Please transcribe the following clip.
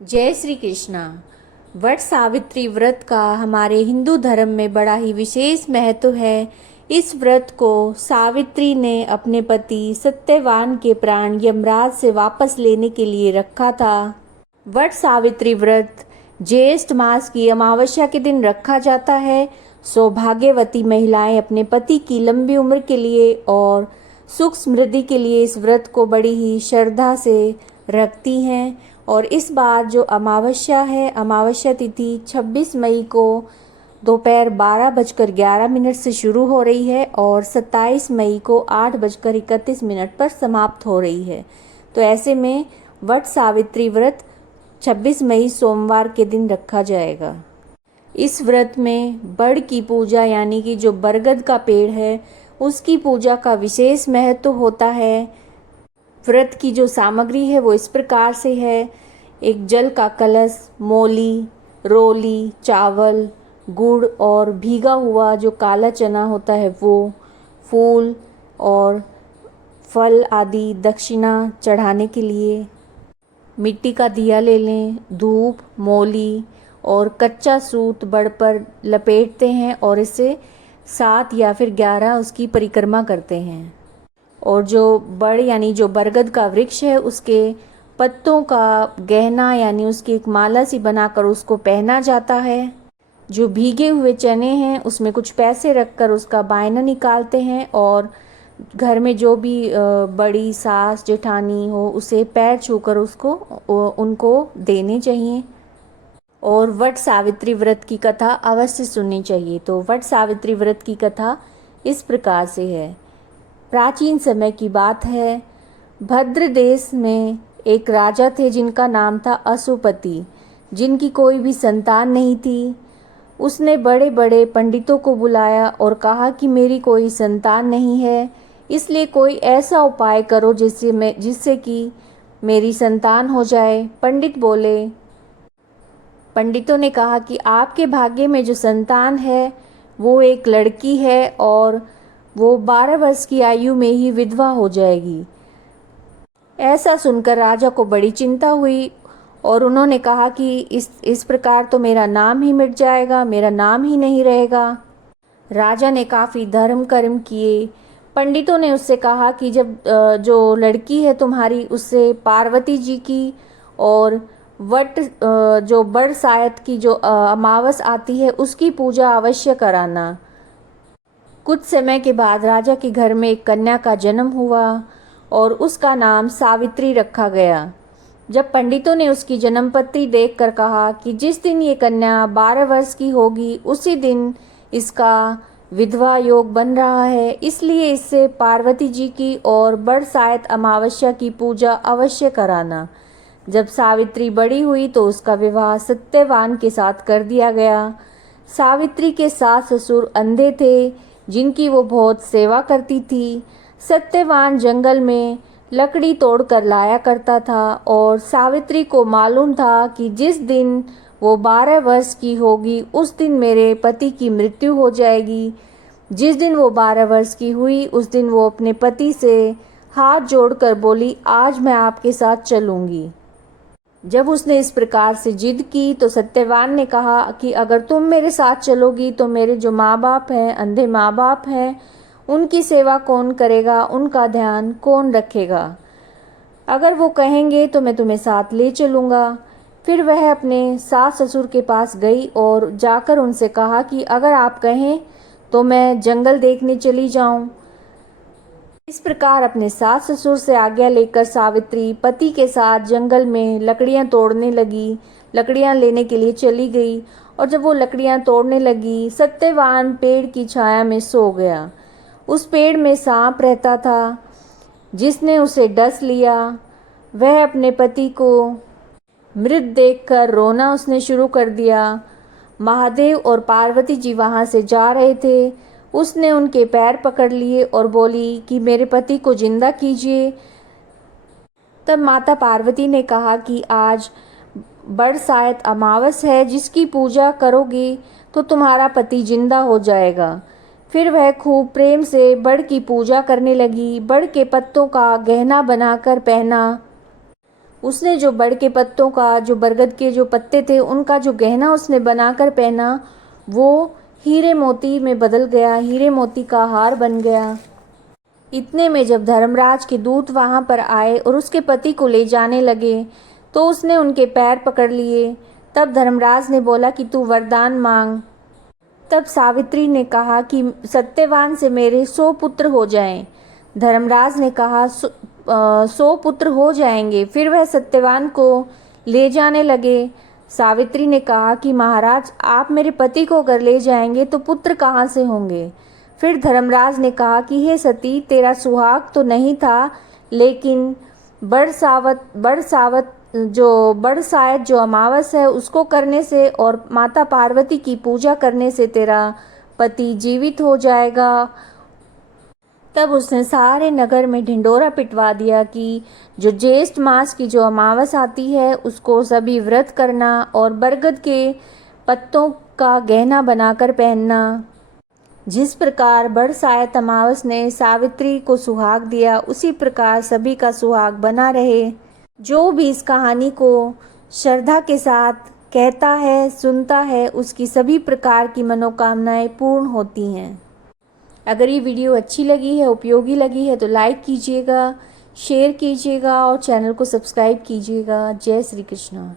जय श्री कृष्णा। वट सावित्री व्रत का हमारे हिंदू धर्म में बड़ा ही विशेष महत्व है। इस व्रत को सावित्री ने अपने पति सत्यवान के प्राण यमराज से वापस लेने के लिए रखा था। वट सावित्री व्रत ज्येष्ठ मास की अमावस्या के दिन रखा जाता है। सौभाग्यवती महिलाएं अपने पति की लंबी उम्र के लिए और सुख समृद्धि के लिए इस व्रत को बड़ी ही श्रद्धा से रखती हैं। और इस बार जो अमावस्या है, अमावस्या तिथि 26 मई को दोपहर 12:11 से शुरू हो रही है और 27 मई को 8:31 पर समाप्त हो रही है। तो ऐसे में वट सावित्री व्रत 26 मई सोमवार के दिन रखा जाएगा। इस व्रत में बड़ की पूजा यानी कि जो बरगद का पेड़ है उसकी पूजा का विशेष महत्व होता है। व्रत की जो सामग्री है वो इस प्रकार से है। एक जल का कलश, मोली, रोली, चावल, गुड़ और भीगा हुआ जो काला चना होता है वो, फूल और फल आदि दक्षिणा चढ़ाने के लिए। मिट्टी का दिया ले लें, धूप, मोली और कच्चा सूत बड़ पर लपेटते हैं और इसे 7 या फिर 11 उसकी परिक्रमा करते हैं। और जो बड़ यानी जो बरगद का वृक्ष है उसके पत्तों का गहना यानी उसकी एक माला सी बनाकर उसको पहना जाता है। जो भीगे हुए चने हैं उसमें कुछ पैसे रखकर उसका बायना निकालते हैं और घर में जो भी बड़ी सास जेठानी हो उसे पैर छूकर उनको देने चाहिए। और वट सावित्री व्रत की कथा अवश्य सुननी चाहिए। तो वट सावित्री व्रत की कथा इस प्रकार से है। प्राचीन समय की बात है। भद्र देश में एक राजा थे जिनका नाम था अशुपति, जिनकी कोई भी संतान नहीं थी। उसने बड़े बड़े पंडितों को बुलाया और कहा कि मेरी कोई संतान नहीं है, इसलिए कोई ऐसा उपाय करो जिससे कि मेरी संतान हो जाए। पंडित बोले। पंडितों ने कहा कि आपके भाग्य में जो संतान है वो एक लड़की है और वो 12 वर्ष की आयु में ही विधवा हो जाएगी। ऐसा सुनकर राजा को बड़ी चिंता हुई और उन्होंने कहा कि इस प्रकार तो मेरा नाम ही मिट जाएगा, मेरा नाम ही नहीं रहेगा। राजा ने काफ़ी धर्म कर्म किए। पंडितों ने उससे कहा कि जब जो लड़की है तुम्हारी उससे पार्वती जी की और वट जो बड़ सायत की जो अमावस आती है उसकी पूजा अवश्य कराना। कुछ समय के बाद राजा के घर में एक कन्या का जन्म हुआ और उसका नाम सावित्री रखा गया। जब पंडितों ने उसकी जन्मपत्री देखकर कहा कि जिस दिन ये कन्या 12 वर्ष की होगी उसी दिन इसका विधवा योग बन रहा है, इसलिए इससे पार्वती जी की और बड़ सायत अमावस्या की पूजा अवश्य कराना। जब सावित्री बड़ी हुई तो उसका विवाह सत्यवान के साथ कर दिया गया। सावित्री के सास ससुर अंधे थे जिनकी वो बहुत सेवा करती थी। सत्यवान जंगल में लकड़ी तोड़कर लाया करता था और सावित्री को मालूम था कि जिस दिन वो 12 वर्ष की होगी उस दिन मेरे पति की मृत्यु हो जाएगी। जिस दिन वो 12 वर्ष की हुई उस दिन वो अपने पति से हाथ जोड़कर बोली, आज मैं आपके साथ चलूंगी। जब उसने इस प्रकार से जिद की तो सत्यवान ने कहा कि अगर तुम मेरे साथ चलोगी तो मेरे जो माँ बाप हैं, अंधे माँ बाप हैं, उनकी सेवा कौन करेगा, उनका ध्यान कौन रखेगा। अगर वो कहेंगे तो मैं तुम्हें साथ ले चलूँगा। फिर वह अपने सास ससुर के पास गई और जाकर उनसे कहा कि अगर आप कहें तो मैं जंगल देखने चली जाऊं। इस प्रकार अपने सास ससुर से आज्ञा लेकर सावित्री पति के साथ जंगल में लकड़ियां तोड़ने लगी, लकड़ियां लेने के लिए चली गई। और जब वो लकड़ियां तोड़ने लगी सत्यवान पेड़ की छाया में सो गया। उस पेड़ में सांप रहता था जिसने उसे डस लिया। वह अपने पति को मृत देखकर रोना उसने शुरू कर दिया। महादेव और पार्वती जी वहाँ से जा रहे थे। उसने उनके पैर पकड़ लिए और बोली कि मेरे पति को जिंदा कीजिए। तब माता पार्वती ने कहा कि आज बड़ सायत अमावस है, जिसकी पूजा करोगी तो तुम्हारा पति जिंदा हो जाएगा। फिर वह खूब प्रेम से बड़ की पूजा करने लगी। बड़ के पत्तों का गहना बनाकर पहना। उसने जो बड़ के पत्तों का, जो बरगद के जो पत्ते थे उनका जो गहना उसने बनाकर पहना वो हीरे मोती में बदल गया, हीरे मोती का हार बन गया। इतने में जब धर्मराज के दूत वहां पर आए और उसके पति को ले जाने लगे तो उसने उनके पैर पकड़ लिए। तब धर्मराज ने बोला कि तू वरदान मांग। तब सावित्री ने कहा कि सत्यवान से मेरे 100 पुत्र हो जाएं। धर्मराज ने कहा 100 पुत्र हो जाएंगे। फिर वह सत्यवान को ले जाने लगे। सावित्री ने कहा कि महाराज, आप मेरे पति को अगर ले जाएंगे तो पुत्र कहाँ से होंगे। फिर धर्मराज ने कहा कि हे सती, तेरा सुहाग तो नहीं था, लेकिन बड़ सायत जो अमावस है उसको करने से और माता पार्वती की पूजा करने से तेरा पति जीवित हो जाएगा। तब उसने सारे नगर में ढिंडोरा पिटवा दिया कि जो ज्येष्ठ मास की जो अमावस आती है उसको सभी व्रत करना और बरगद के पत्तों का गहना बनाकर पहनना। जिस प्रकार बड़ सायत अमावस ने सावित्री को सुहाग दिया, उसी प्रकार सभी का सुहाग बना रहे। जो भी इस कहानी को श्रद्धा के साथ कहता है, सुनता है, उसकी सभी प्रकार की मनोकामनाएं पूर्ण होती हैं। अगर ये वीडियो अच्छी लगी है, उपयोगी लगी है तो लाइक कीजिएगा, शेयर कीजिएगा और चैनल को सब्सक्राइब कीजिएगा। जय श्री कृष्ण।